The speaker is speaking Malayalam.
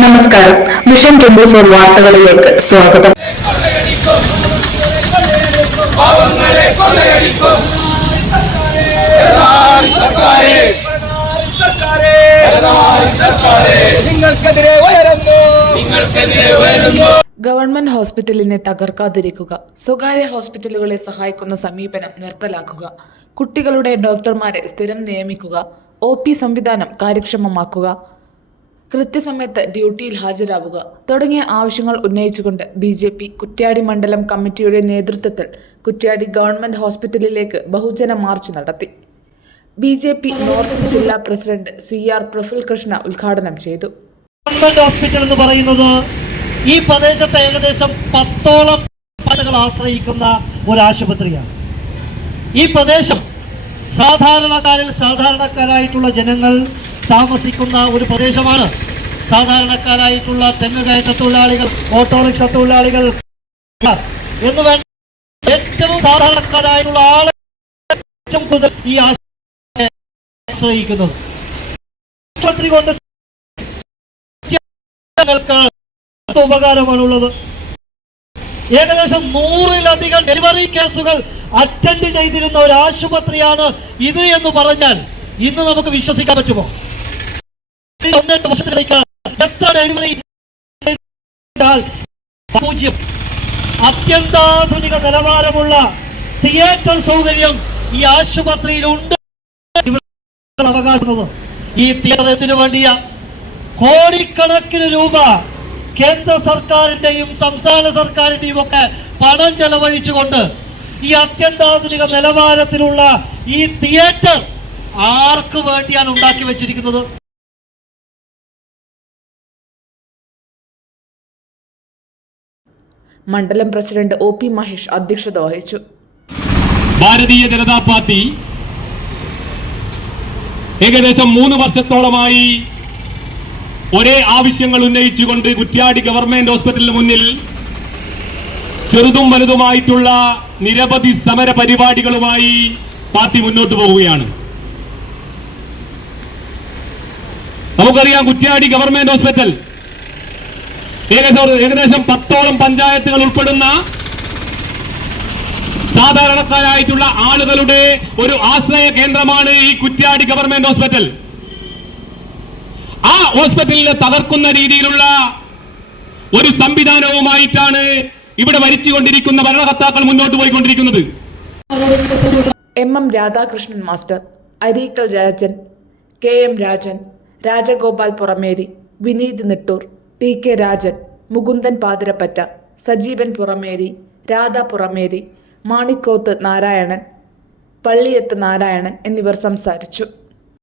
നമസ്കാരം. മിഷൻ ട്വന്റി ഫോർ വാർത്തകളിലേക്ക് സ്വാഗതം. നിങ്ങൾക്കെതിരെ നിങ്ങൾക്കെതിരെ ഗവൺമെന്റ് ഹോസ്പിറ്റലിനെ തകർക്കാതിരിക്കുക സ്വകാര്യ ഹോസ്പിറ്റലുകളെ സഹായിക്കുന്ന സമീപനം നിർത്തലാക്കുക കുട്ടികളുടെ ഡോക്ടർമാരെ സ്ഥിരം നിയമിക്കുക ഒ പി സംവിധാനം കാര്യക്ഷമമാക്കുക കൃത്യസമയത്ത് ഡ്യൂട്ടിയിൽ ഹാജരാവുക. തുടങ്ങിയ ആവശ്യങ്ങൾ ഉന്നയിച്ചുകൊണ്ട് ബി ജെ പി കുറ്റ്യാടി മണ്ഡലം കമ്മിറ്റിയുടെ നേതൃത്വത്തിൽ കുറ്റ്യാടി ഗവൺമെന്റ് ഹോസ്പിറ്റലിലേക്ക് ബഹുജന മാർച്ച് നടത്തി. ബി ജെ പി നോർത്ത് ജില്ലാ president C R Prafull Krishna ഉദ്ഘാടനം ചെയ്തു. ഹോസ്പിറ്റൽ എന്ന് പറയുന്നത് ഈ പ്രദേശത്തെ ഏകദേശം പത്തോളം പലകൾ ആശ്രയിക്കുന്ന ഒരു ആശുപത്രിയാണ് ഈ പ്രദേശം സാധാരണക്കാരിൽ സാധാരണക്കാരായിട്ടുള്ള ജനങ്ങൾ താമസിക്കുന്ന ഒരു പ്രദേശമാണ്. സാധാരണക്കാരായിട്ടുള്ള തെങ്ങ് കയറ്റ തൊഴിലാളികൾ ഓട്ടോറിക്ഷ തൊഴിലാളികൾ എന്ന് വേണ്ട ഏറ്റവും സാധാരണക്കാരായിട്ടുള്ള ആളുകൾ ഈ ആശ്രയിക്കുന്നത്. ആശുപത്രി കൊണ്ട് ഉപകാരമാണുള്ളത്. ഏകദേശം നൂറിലധികം ഡെലിവറി കേസുകൾ അറ്റൻഡ് ചെയ്തിരുന്ന ഒരു ആശുപത്രിയാണ് ഇത് എന്ന് പറഞ്ഞാൽ ഇന്ന് നമുക്ക് വിശ്വസിക്കാൻ പറ്റുമോ? ഒന്നെട്ട് വർഷത്തിലേക്ക് എത്ര പൂജ്യം. അത്യന്താധുനിക നിലവാരമുള്ള തിയേറ്റർ സൗകര്യം ഈ ആശുപത്രിയിലുണ്ട് ഇവർ അവകാശം ഈ തിയേറ്ററിന് വേണ്ടിയാ? കോടിക്കണക്കിന് രൂപ കേന്ദ്ര സർക്കാരിന്റെയും സംസ്ഥാന സർക്കാരിന്റെയും ഒക്കെ പണം ചെലവഴിച്ചുകൊണ്ട് ഈ അത്യന്താധുനിക നിലവാരത്തിലുള്ള ഈ തിയേറ്റർ ആർക്ക് വേണ്ടിയാണ് ഉണ്ടാക്കി വെച്ചിരിക്കുന്നത്? മണ്ഡലം പ്രസിഡന്റ് ഒ പി മഹേഷ് അധ്യക്ഷത വഹിച്ചു. ഭാരതീയ ജനതാ പാർട്ടി ഏകദേശം മൂന്ന് വർഷത്തോളമായി ഒരേ ആവശ്യങ്ങൾ ഉന്നയിച്ചുകൊണ്ട് കുറ്റ്യാടി ഗവൺമെന്റ് ഹോസ്പിറ്റലിന് മുന്നിൽ ചെറുതും വലുതുമായിട്ടുള്ള നിരവധി സമര പരിപാടികളുമായി പാർട്ടി മുന്നോട്ട് പോവുകയാണ്. നമുക്കറിയാം കുറ്റ്യാടി ഗവൺമെന്റ് ഹോസ്പിറ്റൽ ഏകദേശം പത്തോളം പഞ്ചായത്തുകൾ ഉൾപ്പെടുന്ന സാധാരണക്കാരായിട്ടുള്ള ആളുകളുടെ ഒരു ആശ്രയ കേന്ദ്രമാണ് ഈ കുറ്റ്യാടി ഗവൺമെന്റ് ഹോസ്പിറ്റൽ. ആ ഹോസ്പിറ്റലിനെ തകർക്കുന്ന രീതിയിലുള്ള ഒരു സംവിധാനവുമായിട്ടാണ് ഇവിടെ ഭരിച്ചുകൊണ്ടിരിക്കുന്ന ഭരണകർത്താക്കൾ മുന്നോട്ട് പോയിക്കൊണ്ടിരിക്കുന്നത്. M M Radhakrishnan master Areekkal Rajan K M Rajan Rajagopal Purameri Vineeth Nettoor. T K Rajan Mukundan Pathirappatta Sajeevan Purameri Radha Purameri Manikkoth Narayanan Palliyath Narayanan എന്നിവർ സംസാരിച്ചു.